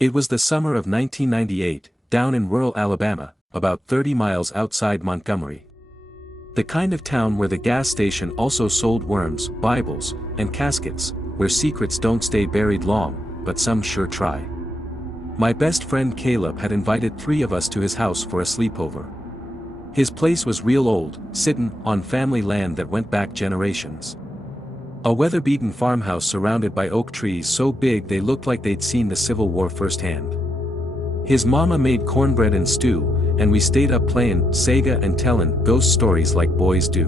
It was the summer of 1998, down in rural Alabama, about 30 miles outside Montgomery. The kind of town where the gas station also sold worms, Bibles, and caskets, where secrets don't stay buried long, but some sure try. My best friend Caleb had invited 3 of us to his house for a sleepover. His place was real old, sittin' on family land that went back generations. A weather-beaten farmhouse surrounded by oak trees so big they looked like they'd seen the Civil War firsthand. His mama made cornbread and stew, and we stayed up playing Sega and tellin' ghost stories like boys do.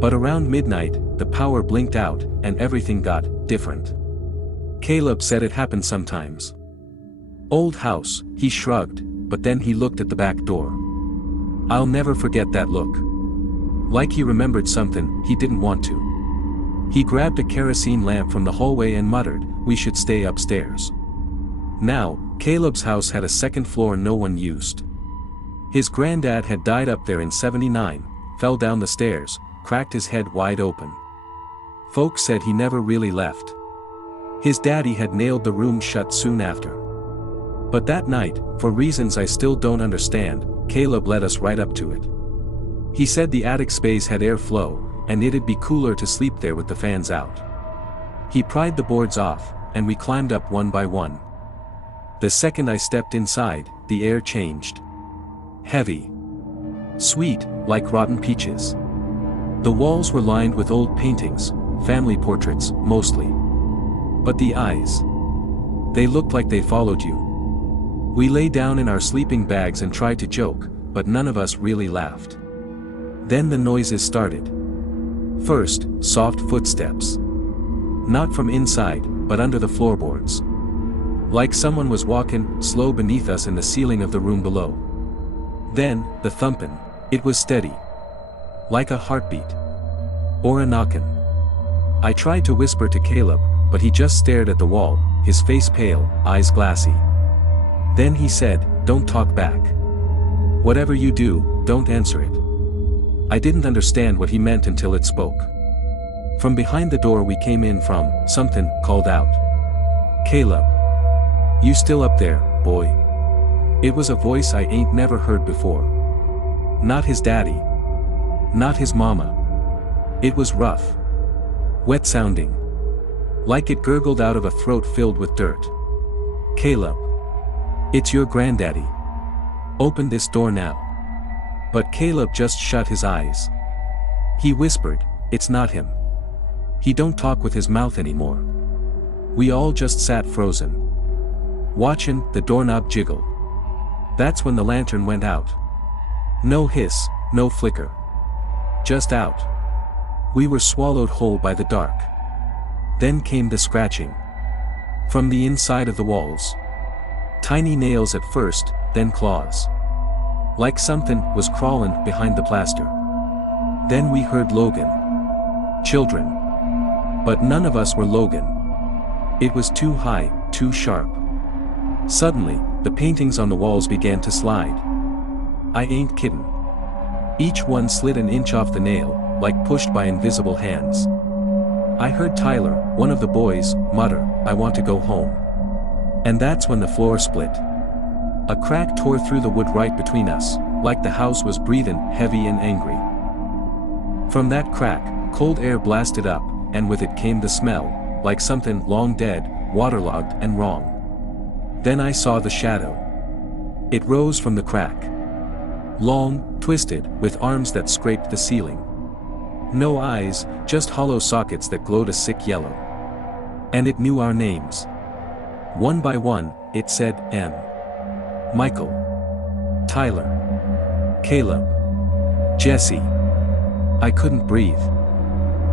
But around midnight, the power blinked out, and everything got different. Caleb said it happened sometimes. Old house, he shrugged, but then he looked at the back door. I'll never forget that look. Like he remembered something he didn't want to. He grabbed a kerosene lamp from the hallway and muttered, "We should stay upstairs." Now, Caleb's house had a second floor no one used. His granddad had died up there in '79, fell down the stairs, cracked his head wide open. Folks said he never really left. His daddy had nailed the room shut soon after. But that night, for reasons I still don't understand, Caleb led us right up to it. He said the attic space had airflow, and it'd be cooler to sleep there with the fans out. He pried the boards off, and we climbed up one by one. The second I stepped inside, the air changed. Heavy. Sweet, like rotten peaches. The walls were lined with old paintings, family portraits, mostly. But the eyes. They looked like they followed you. We lay down in our sleeping bags and tried to joke, but none of us really laughed. Then the noises started. First, soft footsteps. Not from inside, but under the floorboards. Like someone was walking slow beneath us in the ceiling of the room below. Then, the thumping. It was steady. Like a heartbeat. Or a knockin'. I tried to whisper to Caleb, but he just stared at the wall, his face pale, eyes glassy. Then he said, "Don't talk back. Whatever you do, don't answer it." I didn't understand what he meant until it spoke. From behind the door we came in from, something called out. "Caleb. You still up there, boy?" It was a voice I ain't never heard before. Not his daddy. Not his mama. It was rough. Wet sounding. Like it gurgled out of a throat filled with dirt. "Caleb. It's your granddaddy. Open this door now." But Caleb just shut his eyes. He whispered, "It's not him. He don't talk with his mouth anymore." We all just sat frozen. Watching the doorknob jiggle. That's when the lantern went out. No hiss, no flicker. Just out. We were swallowed whole by the dark. Then came the scratching. From the inside of the walls. Tiny nails at first, then claws. Like something was crawling behind the plaster. Then we heard Logan. Children. But none of us were Logan. It was too high, too sharp. Suddenly, the paintings on the walls began to slide. I ain't kiddin'. Each one slid an inch off the nail, like pushed by invisible hands. I heard Tyler, one of the boys, mutter, "I want to go home." And that's when the floor split. A crack tore through the wood right between us, like the house was breathing heavy and angry. From that crack, cold air blasted up, and with it came the smell, like something long dead, waterlogged and wrong. Then I saw the shadow. It rose from the crack. Long, twisted, with arms that scraped the ceiling. No eyes, just hollow sockets that glowed a sick yellow. And it knew our names. One by one, it said, M. Michael. Tyler. Caleb. Jesse. I couldn't breathe.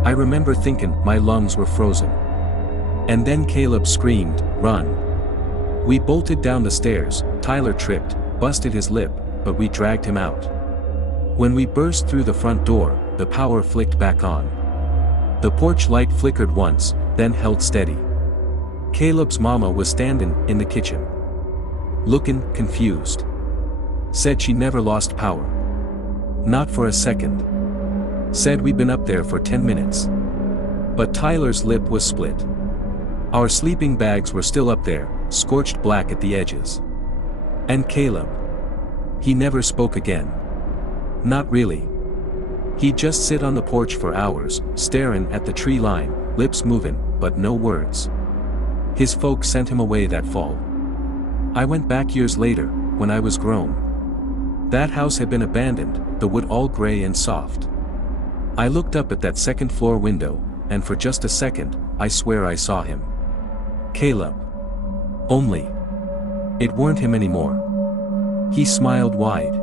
I remember thinking my lungs were frozen. And then Caleb screamed, "Run." We bolted down the stairs, Tyler tripped, busted his lip, but we dragged him out. When we burst through the front door, the power flicked back on. The porch light flickered once, then held steady. Caleb's mama was standing in the kitchen. Looking confused. Said she never lost power. Not for a second. Said we'd been up there for 10 minutes. But Tyler's lip was split. Our sleeping bags were still up there, scorched black at the edges. And Caleb. He never spoke again. Not really. He'd just sit on the porch for hours, staring at the tree line, lips moving, but no words. His folks sent him away that fall. I went back years later, when I was grown. That house had been abandoned, the wood all gray and soft. I looked up at that second floor window, and for just a second, I swear I saw him. Caleb. Only. It weren't him anymore. He smiled wide.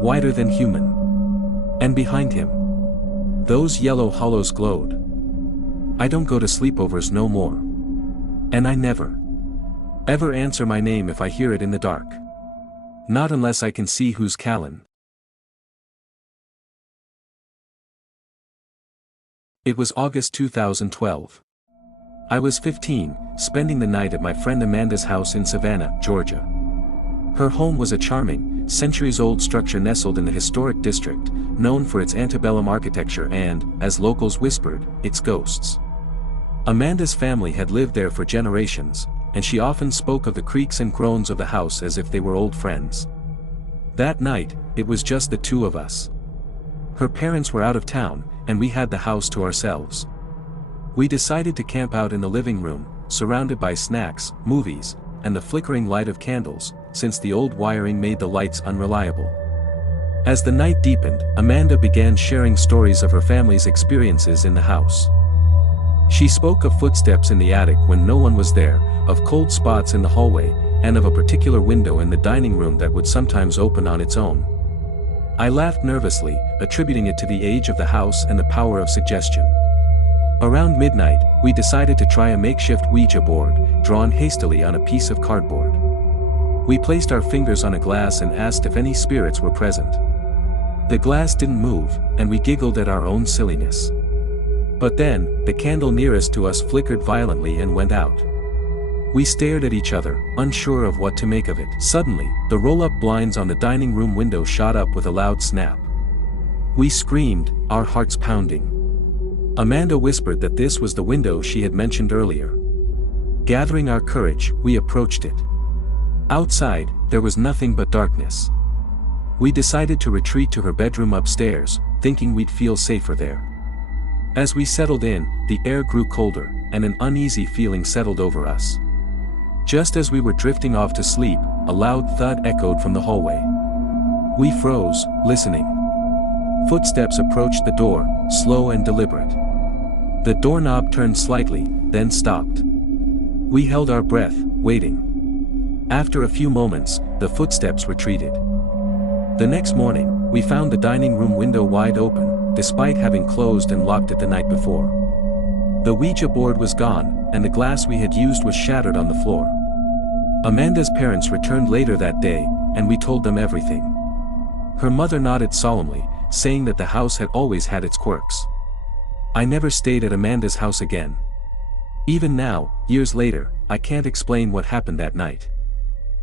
Wider than human. And behind him, those yellow hollows glowed. I don't go to sleepovers no more. And I never, ever answer my name if I hear it in the dark. Not unless I can see who's calling. It was August 2012. I was 15, spending the night at my friend Amanda's house in Savannah, Georgia. Her home was a charming, centuries-old structure nestled in the historic district, known for its antebellum architecture and, as locals whispered, its ghosts. Amanda's family had lived there for generations, and she often spoke of the creaks and groans of the house as if they were old friends. That night, it was just the two of us. Her parents were out of town, and we had the house to ourselves. We decided to camp out in the living room, surrounded by snacks, movies, and the flickering light of candles, since the old wiring made the lights unreliable. As the night deepened, Amanda began sharing stories of her family's experiences in the house. She spoke of footsteps in the attic when no one was there, of cold spots in the hallway, and of a particular window in the dining room that would sometimes open on its own. I laughed nervously, attributing it to the age of the house and the power of suggestion. Around midnight, we decided to try a makeshift Ouija board, drawn hastily on a piece of cardboard. We placed our fingers on a glass and asked if any spirits were present. The glass didn't move, and we giggled at our own silliness. But then, the candle nearest to us flickered violently and went out. We stared at each other, unsure of what to make of it. Suddenly, the roll-up blinds on the dining room window shot up with a loud snap. We screamed, our hearts pounding. Amanda whispered that this was the window she had mentioned earlier. Gathering our courage, we approached it. Outside, there was nothing but darkness. We decided to retreat to her bedroom upstairs, thinking we'd feel safer there. As we settled in, the air grew colder, and an uneasy feeling settled over us. Just as we were drifting off to sleep, a loud thud echoed from the hallway. We froze, listening. Footsteps approached the door, slow and deliberate. The doorknob turned slightly, then stopped. We held our breath, waiting. After a few moments, the footsteps retreated. The next morning, we found the dining room window wide open, despite having closed and locked it the night before. The Ouija board was gone, and the glass we had used was shattered on the floor. Amanda's parents returned later that day, and we told them everything. Her mother nodded solemnly, saying that the house had always had its quirks. I never stayed at Amanda's house again. Even now, years later, I can't explain what happened that night.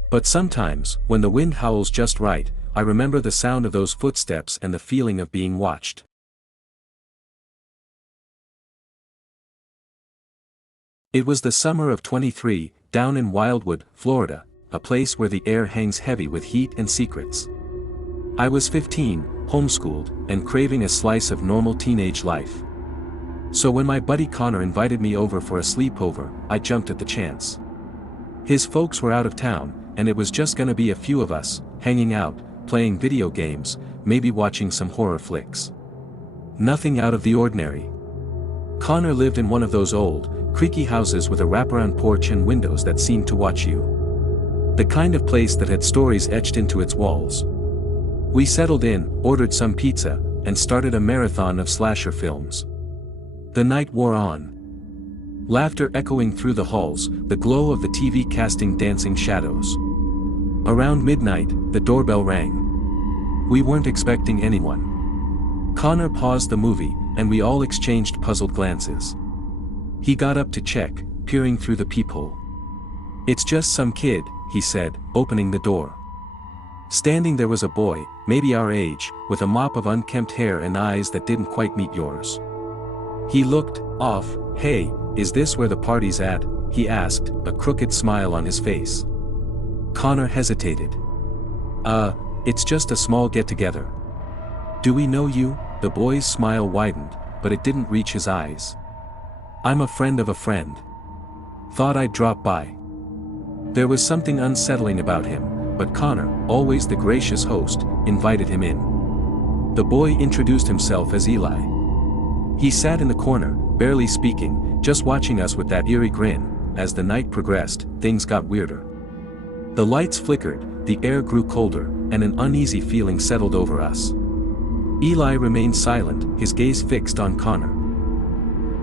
But sometimes, when the wind howls just right, I remember the sound of those footsteps and the feeling of being watched. It was the summer of 23, down in Wildwood, Florida, a place where the air hangs heavy with heat and secrets. I was 15, homeschooled, and craving a slice of normal teenage life. So when my buddy Connor invited me over for a sleepover, I jumped at the chance. His folks were out of town, and it was just gonna be a few of us, hanging out, playing video games, maybe watching some horror flicks. Nothing out of the ordinary. Connor lived in one of those old, creaky houses with a wraparound porch and windows that seemed to watch you. The kind of place that had stories etched into its walls. We settled in, ordered some pizza, and started a marathon of slasher films. The night wore on. Laughter echoing through the halls, the glow of the TV casting dancing shadows. Around midnight, the doorbell rang. We weren't expecting anyone. Connor paused the movie, and we all exchanged puzzled glances. He got up to check, peering through the peephole. "It's just some kid," he said, opening the door. Standing there was a boy, maybe our age, with a mop of unkempt hair and eyes that didn't quite meet yours. He looked off. "Hey, is this where the party's at?" he asked, a crooked smile on his face. Connor hesitated. It's just a small get-together. Do we know you? The boy's smile widened, but it didn't reach his eyes. I'm a friend of a friend. Thought I'd drop by. There was something unsettling about him, but Connor, always the gracious host, invited him in. The boy introduced himself as Eli. He sat in the corner, barely speaking, just watching us with that eerie grin. As the night progressed, things got weirder. The lights flickered, the air grew colder, and an uneasy feeling settled over us. Eli remained silent, his gaze fixed on Connor.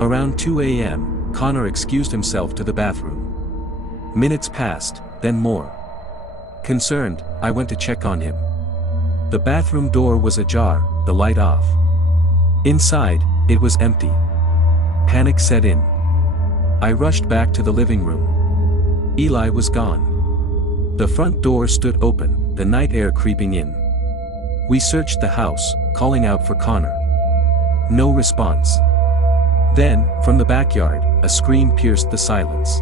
Around 2 a.m., Connor excused himself to the bathroom. Minutes passed, then more. Concerned, I went to check on him. The bathroom door was ajar, the light off. Inside, it was empty. Panic set in. I rushed back to the living room. Eli was gone. The front door stood open, the night air creeping in. We searched the house, calling out for Connor. No response. Then, from the backyard, a scream pierced the silence.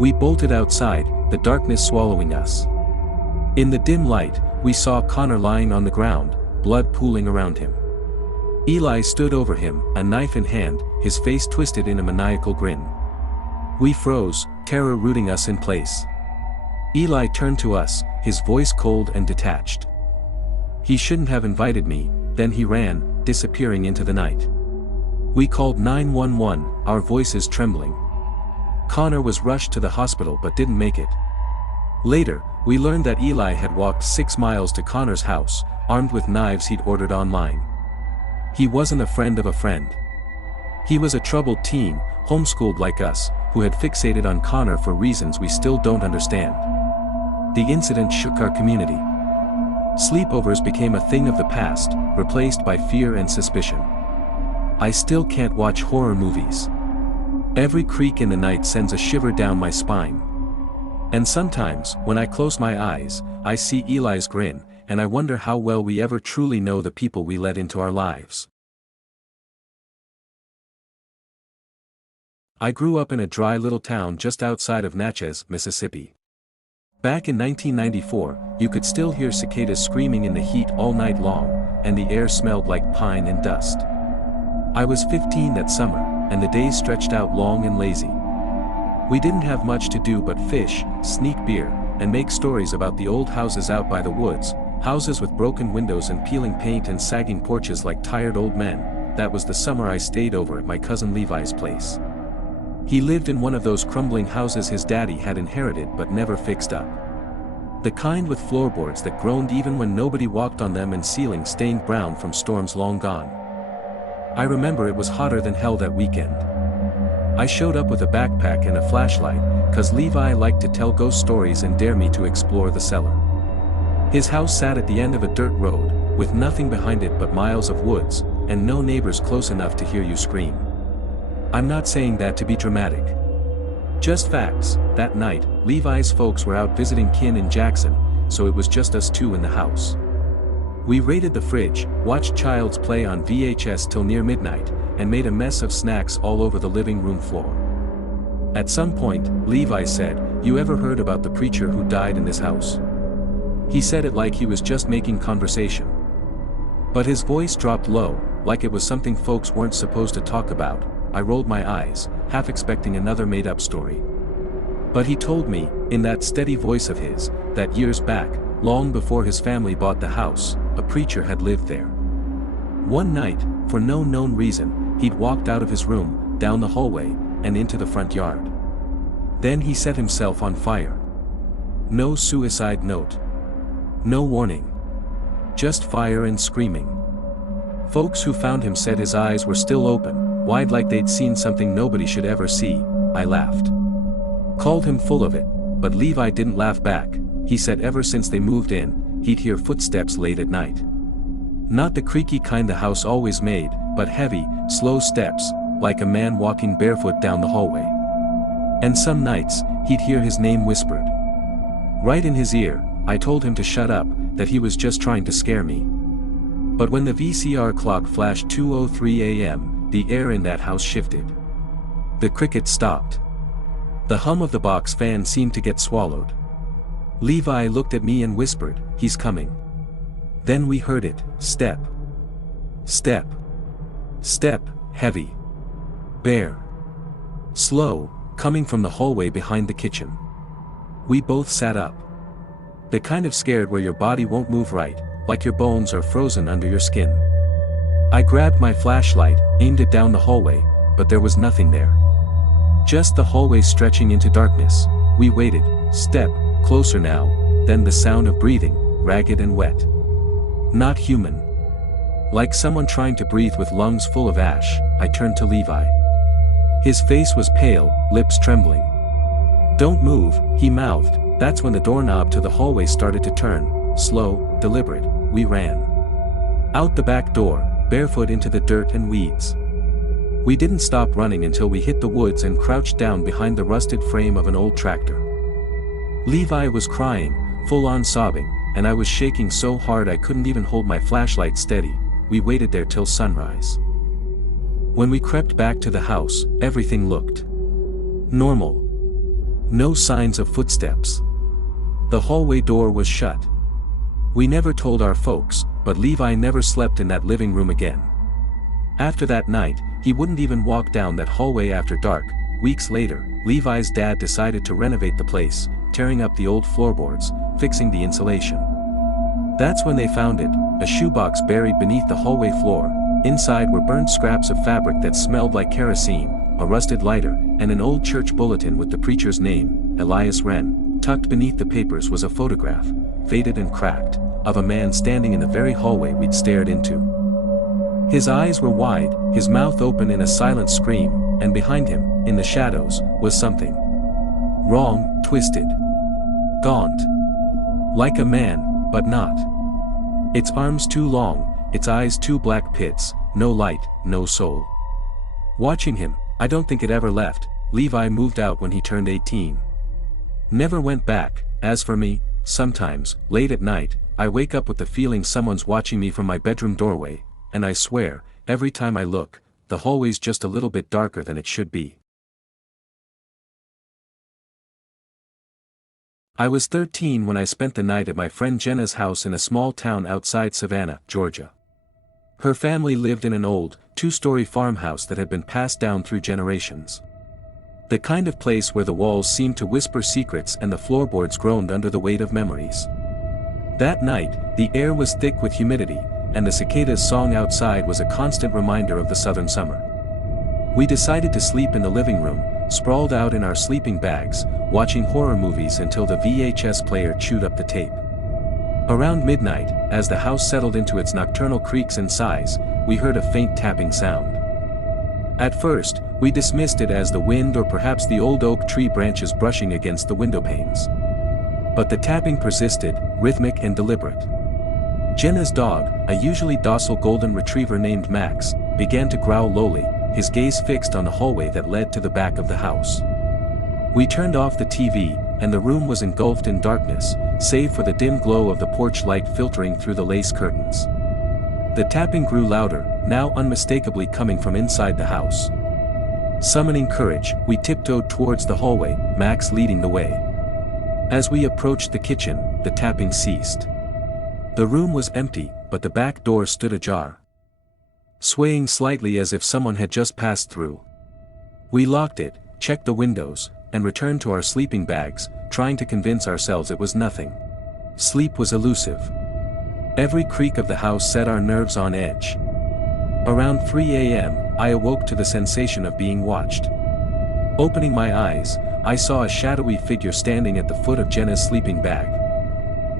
We bolted outside, the darkness swallowing us. In the dim light, we saw Connor lying on the ground, blood pooling around him. Eli stood over him, a knife in hand, his face twisted in a maniacal grin. We froze, terror rooting us in place. Eli turned to us, his voice cold and detached. He shouldn't have invited me, then he ran, disappearing into the night. We called 911, our voices trembling. Connor was rushed to the hospital but didn't make it. Later, we learned that Eli had walked 6 miles to Connor's house, armed with knives he'd ordered online. He wasn't a friend of a friend. He was a troubled teen, homeschooled like us, who had fixated on Connor for reasons we still don't understand. The incident shook our community. Sleepovers became a thing of the past, replaced by fear and suspicion. I still can't watch horror movies. Every creak in the night sends a shiver down my spine. And sometimes, when I close my eyes, I see Eli's grin, and I wonder how well we ever truly know the people we let into our lives. I grew up in a dry little town just outside of Natchez, Mississippi. Back in 1994, you could still hear cicadas screaming in the heat all night long, and the air smelled like pine and dust. I was 15 that summer, and the days stretched out long and lazy. We didn't have much to do but fish, sneak beer, and make stories about the old houses out by the woods, houses with broken windows and peeling paint and sagging porches like tired old men. That was the summer I stayed over at my cousin Levi's place. He lived in one of those crumbling houses his daddy had inherited but never fixed up. The kind with floorboards that groaned even when nobody walked on them and ceilings stained brown from storms long gone. I remember it was hotter than hell that weekend. I showed up with a backpack and a flashlight, cause Levi liked to tell ghost stories and dare me to explore the cellar. His house sat at the end of a dirt road, with nothing behind it but miles of woods, and no neighbors close enough to hear you scream. I'm not saying that to be dramatic. Just facts. That night, Levi's folks were out visiting kin in Jackson, so it was just us two in the house. We raided the fridge, watched Child's Play on VHS till near midnight, and made a mess of snacks all over the living room floor. At some point, Levi said, "You ever heard about the preacher who died in this house?" He said it like he was just making conversation. But his voice dropped low, like it was something folks weren't supposed to talk about. I rolled my eyes, half expecting another made-up story. But he told me, in that steady voice of his, that years back, long before his family bought the house, a preacher had lived there. One night, for no known reason, he'd walked out of his room, down the hallway, and into the front yard. Then he set himself on fire. No suicide note. No warning. Just fire and screaming. Folks who found him said his eyes were still open, wide like they'd seen something nobody should ever see. I laughed. Called him full of it, but Levi didn't laugh back. He said ever since they moved in, he'd hear footsteps late at night. Not the creaky kind the house always made, but heavy, slow steps, like a man walking barefoot down the hallway. And some nights, he'd hear his name whispered. Right in his ear. I told him to shut up, that he was just trying to scare me. But when the VCR clock flashed 2:03 a.m., the air in that house shifted. The cricket stopped. The hum of the box fan seemed to get swallowed. Levi looked at me and whispered, "He's coming." Then we heard it, step. Step. Step, heavy. Bare. Slow, coming from the hallway behind the kitchen. We both sat up. The kind of scared where your body won't move right, like your bones are frozen under your skin. I grabbed my flashlight, aimed it down the hallway, but there was nothing there. Just the hallway stretching into darkness. We waited, step, closer now, then the sound of breathing, ragged and wet. Not human. Like someone trying to breathe with lungs full of ash. I turned to Levi. His face was pale, lips trembling. "Don't move," he mouthed. That's when the doorknob to the hallway started to turn, slow, deliberate. We ran out the back door, barefoot into the dirt and weeds. We didn't stop running until we hit the woods and crouched down behind the rusted frame of an old tractor. Levi was crying, full-on sobbing, and I was shaking so hard I couldn't even hold my flashlight steady. We waited there till sunrise. When we crept back to the house, everything looked normal. No signs of footsteps. The hallway door was shut. We never told our folks, but Levi never slept in that living room again. After that night, he wouldn't even walk down that hallway after dark. Weeks later, Levi's dad decided to renovate the place, tearing up the old floorboards, fixing the insulation. That's when they found it, a shoebox buried beneath the hallway floor. Inside were burnt scraps of fabric that smelled like kerosene, a rusted lighter, and an old church bulletin with the preacher's name, Elias Wren. Tucked beneath the papers was a photograph, faded and cracked, of a man standing in the very hallway we'd stared into. His eyes were wide, his mouth open in a silent scream, and behind him, in the shadows, was something wrong, twisted, gaunt. Like a man, but not. Its arms too long, its eyes two black pits, no light, no soul. Watching him, I don't think it ever left. Levi moved out when he turned 18. Never went back. As for me, sometimes, late at night, I wake up with the feeling someone's watching me from my bedroom doorway, and I swear, every time I look, the hallway's just a little bit darker than it should be. I was 13 when I spent the night at my friend Jenna's house in a small town outside Savannah, Georgia. Her family lived in an old, two-story farmhouse that had been passed down through generations. The kind of place where the walls seemed to whisper secrets and the floorboards groaned under the weight of memories. That night, the air was thick with humidity, and the cicadas' song outside was a constant reminder of the southern summer. We decided to sleep in the living room, sprawled out in our sleeping bags, watching horror movies until the VHS player chewed up the tape. Around midnight, as the house settled into its nocturnal creaks and sighs, we heard a faint tapping sound. At first, we dismissed it as the wind or perhaps the old oak tree branches brushing against the window panes. But the tapping persisted, rhythmic and deliberate. Jenna's dog, a usually docile golden retriever named Max, began to growl lowly, his gaze fixed on the hallway that led to the back of the house. We turned off the TV, and the room was engulfed in darkness, save for the dim glow of the porch light filtering through the lace curtains. The tapping grew louder, now unmistakably coming from inside the house. Summoning courage, we tiptoed towards the hallway, Max leading the way. As we approached the kitchen, the tapping ceased. The room was empty, but the back door stood ajar, swaying slightly as if someone had just passed through. We locked it, checked the windows, and returned to our sleeping bags, trying to convince ourselves it was nothing. Sleep was elusive. Every creak of the house set our nerves on edge. Around 3 a.m., I awoke to the sensation of being watched. Opening my eyes, I saw a shadowy figure standing at the foot of Jenna's sleeping bag.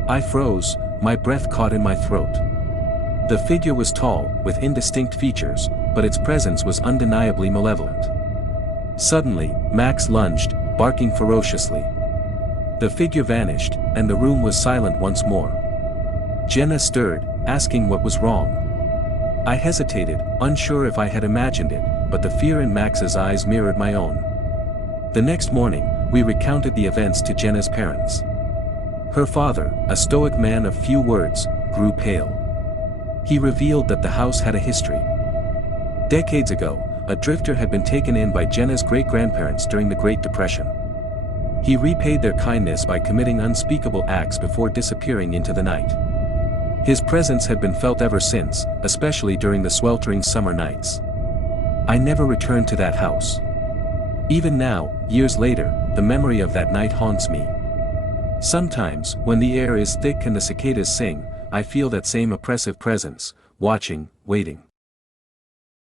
I froze, my breath caught in my throat. The figure was tall, with indistinct features, but its presence was undeniably malevolent. Suddenly, Max lunged, barking ferociously. The figure vanished, and the room was silent once more. Jenna stirred, asking what was wrong. I hesitated, unsure if I had imagined it, but the fear in Max's eyes mirrored my own. The next morning, we recounted the events to Jenna's parents. Her father, a stoic man of few words, grew pale. He revealed that the house had a history. Decades ago, a drifter had been taken in by Jenna's great-grandparents during the Great Depression. He repaid their kindness by committing unspeakable acts before disappearing into the night. His presence had been felt ever since, especially during the sweltering summer nights. I never returned to that house. Even now, years later, the memory of that night haunts me. Sometimes, when the air is thick and the cicadas sing, I feel that same oppressive presence, watching, waiting.